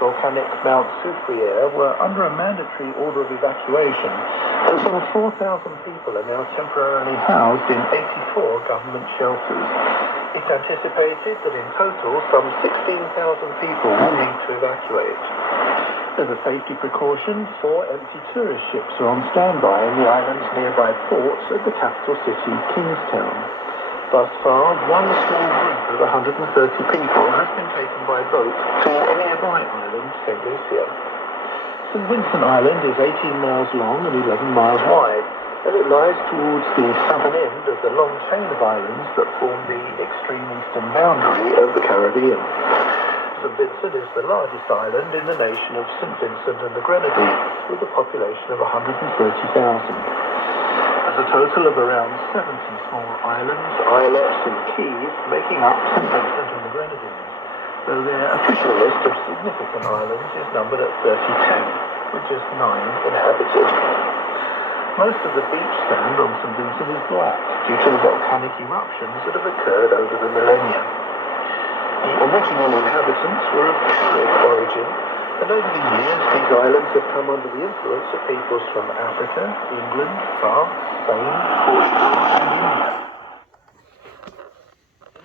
Volcanic Mount Soufriere were under a mandatory order of evacuation, and some 4,000 people are now temporarily housed in 84 government shelters. It's anticipated that in total some 16,000 people will need to evacuate. As a safety precaution, 4 empty tourist ships are on standby in the island's nearby ports at the capital city, Kingstown. Thus far, one small group of 130 people has been taken by boat to a nearby island, St. Lucia. St. Vincent Island is 18 miles long and 11 miles wide, and it lies towards the southern end of the long chain of islands that form the extreme eastern boundary of the Caribbean. St. Vincent is the largest island in the nation of St. Vincent and the Grenadines, with a population of 130,000. There's a total of around 70 small islands, islets and keys making up St. Vincent and the Grenadines, though their official list of significant islands is numbered at 3010, with just 9 inhabited. Most of the beach sand on St. Vincent is black due to the volcanic eruptions that have occurred over the millennia. The original inhabitants were of Arab origin, and over the years these islands have come under the influence of peoples from Africa, England, France, Spain, Portugal and India.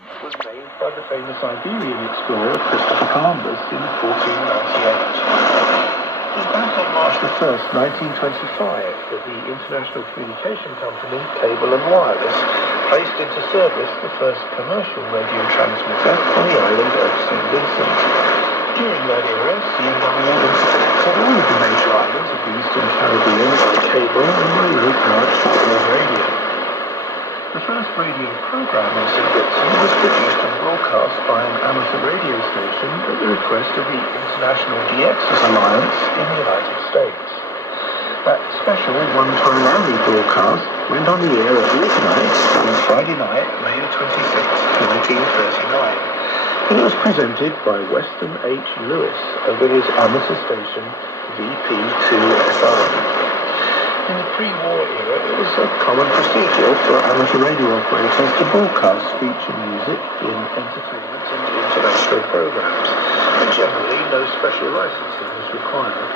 It was named by the famous Iberian explorer Christopher Columbus in 1498. It was back on March the 1st, 1925, that the international communication company Cable and Wireless placed into service the first commercial radio transmitter on the island of St. Vincent. During that era, CMI interconnected all of the major islands of the Eastern Caribbean by cable and railway-powered shortwave radio. The first radio program in St. Vincent was produced and broadcast by an amateur radio station at the request of the International DXs Alliance in the United States. That special one-time only broadcast went on the air at midnight on Friday night, May 26, 1939. And it was presented by Weston H. Lewis over his amateur station VP2SR. In the pre-war era, it was a common procedure for amateur radio operators to broadcast feature music in entertainment and international programs, and generally no special licensing was required.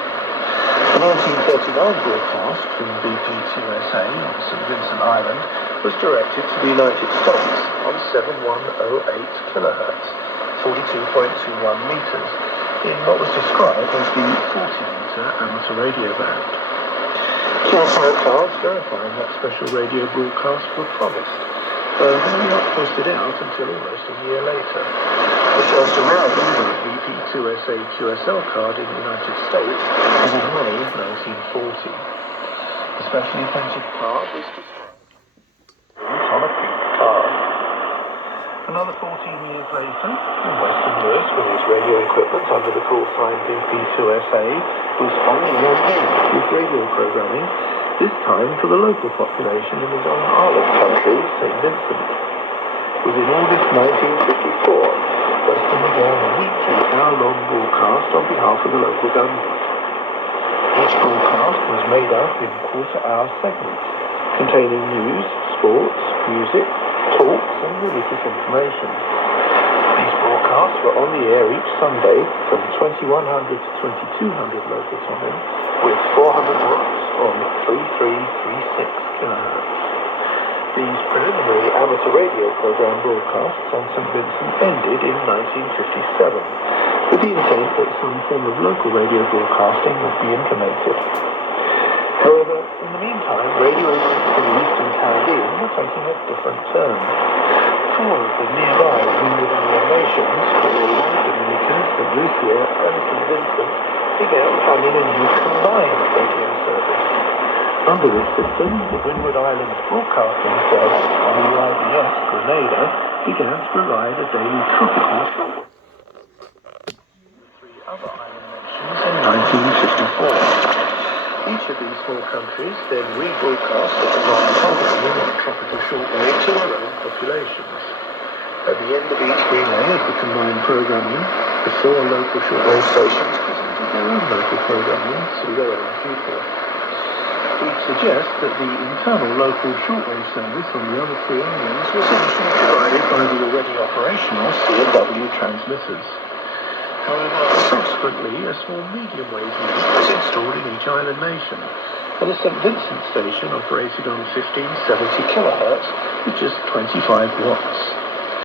The 1939 broadcast from VP2SA on St. Vincent Island was directed to the United States on 7108 kHz. 42.21 meters, in what was described as the 40-meter amateur radio band. QSL cards verifying that special radio broadcast were promised, though they were not posted out until almost a year later. The first arrival of a VP2SA QSL card in the United States was in May 1940. The specially printed card was described on a pink card. Another 14 years later, Weston Lewis, with his radio equipment under the call sign VP2SA, was on the air again with radio programming, this time for the local population in his own island country, St. Vincent. It was in August 1954, Weston began a weekly hour-long broadcast on behalf of the local government. Each broadcast was made up in quarter-hour segments, containing news, sports, music, talks and religious information. These broadcasts were on the air each Sunday from 2100 to 2200 local time with 400 watts on 3336 kHz. These preliminary amateur radio program broadcasts on St. Vincent ended in 1957 with the intent that some form of local radio broadcasting would be implemented. However, in the meantime, radio links to the Eastern Caribbean were taking a different turn. 4 of the nearby Windward Island nations, Bermuda, Dominica, St. Lucia, and St. Vincent, began planning a new combined radio service. Under this system, the Windward Islands Broadcasting Service, WRMI Grenada, began to provide a daily tropical shortwave. 3 other island nations in 1954. Each of these 4 countries then rebroadcast the combined programming of tropical shortwave to their own populations. At the end of each relay of the combined programming, the 4 local shortwave stations presented their own local programming to their own people. We suggest that the internal local shortwave service on the other 3 islands was initially provided by the already operational C&W transmitters. However, Subsequently, a small medium wave unit was installed in each island nation, and the St. Vincent station operated on 1570 kHz with just 25 watts.